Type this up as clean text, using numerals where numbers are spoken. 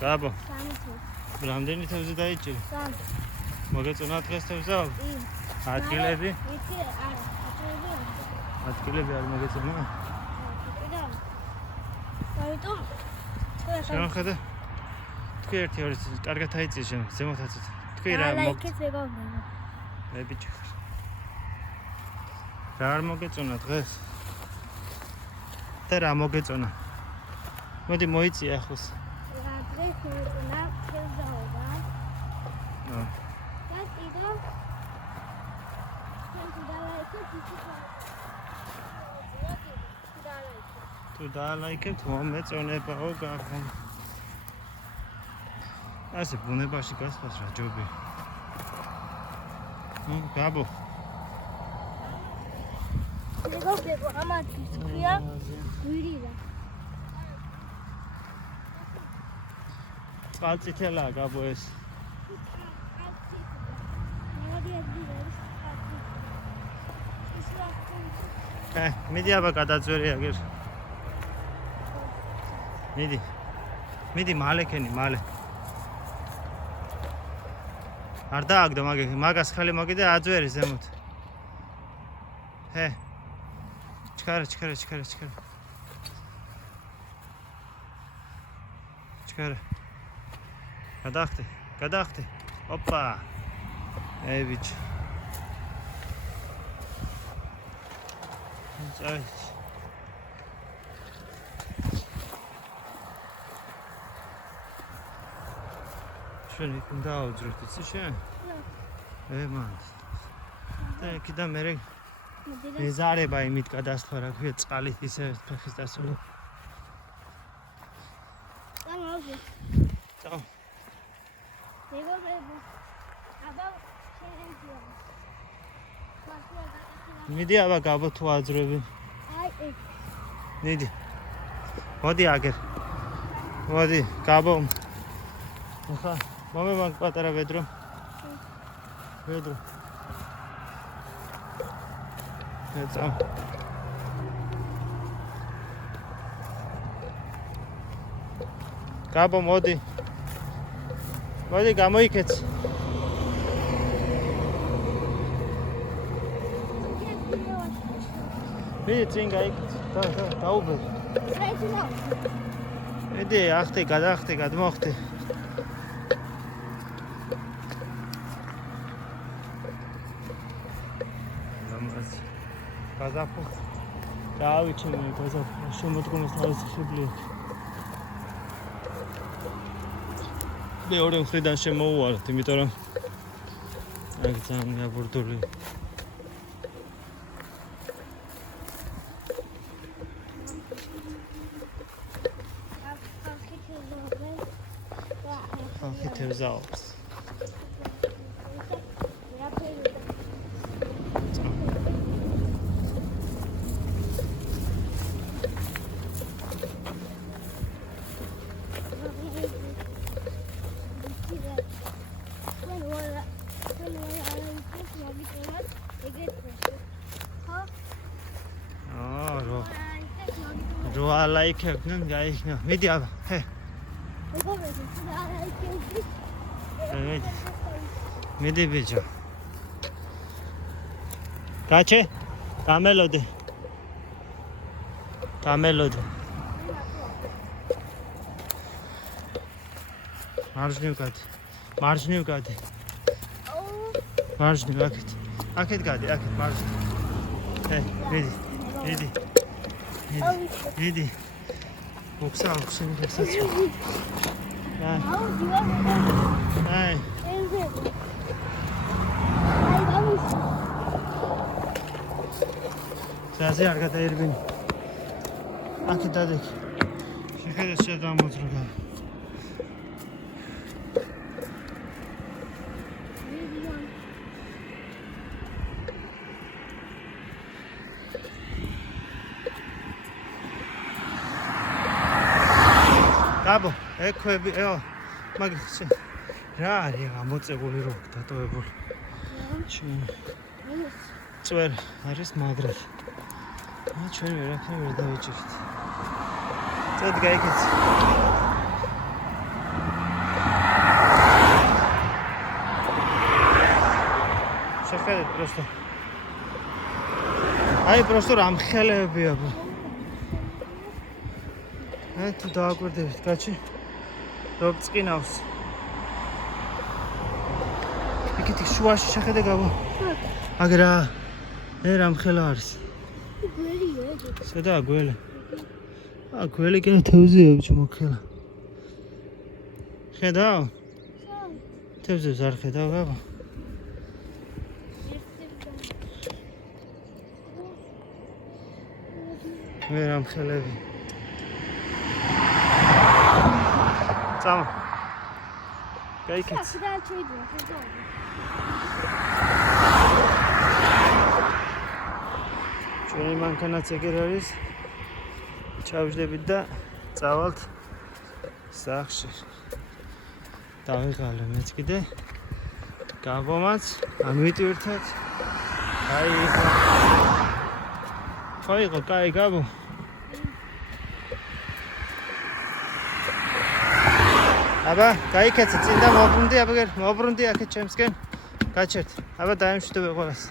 გაბო. რამდენი თევზი დაიჭირი? 3. მოგეწონა დღეს თევზა? კი. ადგილები? იცი არა, ადგილები არ მოგეწონა? საერთოდ შენ ხედა? თქვი 1-2 კარგად აიწი შენ, ზემოთ აწვით. თქვი რა ლაიქებს ვეგავდება. მე ბიჭი ხარ. რა არ მოგეწონა დღეს? და რა მოგეწონა? მოდი მოიწია ახლა. დღეს მოიწონა თევზაობა. აა. და კიდო შენ დალაიქებ თუ დაალაიქებთ მომეწონებაო გახო. ასე ბუნებაში გასვლას რა ჯობი. გაბო. მეგობრებო, ამათთვის ქვია გვირილა. წყალწითელაა გაბო ეს. მიდი აბა გადაძვერი აგერ. მიდი მალე მალე. არ დააგდო მაგას ხელი მოგიდე აძვერი ზემოთ. ჰე. ჩქარა. გადახტე. ოპა. ე ბიჭი. წაი. შენ იქ დააუძრეთ იცი შენ? მან. და იქიდან მე ეზარება იმით გადასხვა რა ქვია წყალით ისე ფეხის დასული. წავა. მეგობრებო, აბა შეიძლება. მიდი აბა გაბო თუ აძრები. აი ეს. მიდი. მოდი აგერ. მოდი გაბო. ახლა მომევან პატარა ვედრო. ეცა. გაბო მოდი. მოდი გამოიქეც. მიდი წინ გაიქეც. დაუბერ. მიდი ახტე გადმოხტე. გაზაფო. დავიჩინე გაზაფო. შემოდგომას თავის ხიბლი. მეორე მხრიდან შემოუვალთ, იმიტომ რომ აქ ძალიან ნაბურდული. ხალხი თევზაობს. რა ლაიქებდნენ გაიქნა. მიდი აბა, ჰე. მიდი ბიჭო. გაჩე? გამელოდე. მარჯვნივ გადი. მარჯვნივ აქეთ გადი, მარჯვნივ. ჰე, მიდი. მოგსა ახსენ გასაცო. აი. ზაზე არ გადაერბინი. აქეთ დადეკ. შეხედე შედამოძრა. გაბო, ექვები, მაგის რა არის გამოწებული რო დატოვებული. წვერ არის მაგრად. ჩვენ ვერაფერ ვერ დავიჭირთ. წად გაიქეცი. просто. Აი, просто რამხელებია. თუ დააკვირდებით, კაცი. როგორ წკინავს. იქით შუაში შეხედე გაბო. აგრა. რამხელა არის. გვერია ეგ. სადა გველი? გველი კენ თევზია ბიჭო მოხელა. ხედავ? თევზებს არ ხედავ გაბო. რამხელები. წამა. გაიქეც. და შეიძლება ხედავ. ჩვენი მანქანაც ეგერ არის. ჩავждებით და წავალთ სახლში. დავიღალე მეც კიდე. გაბომაც, ამიტვირთეთ. აი ხო, კაი გაბო. აბა, გაიქეცე წინდა მოbrunდი, აბა მოbrunდი აქეთ ჩემსკენ. გაჩერთ. აბა დაემშვიდობე ყველას.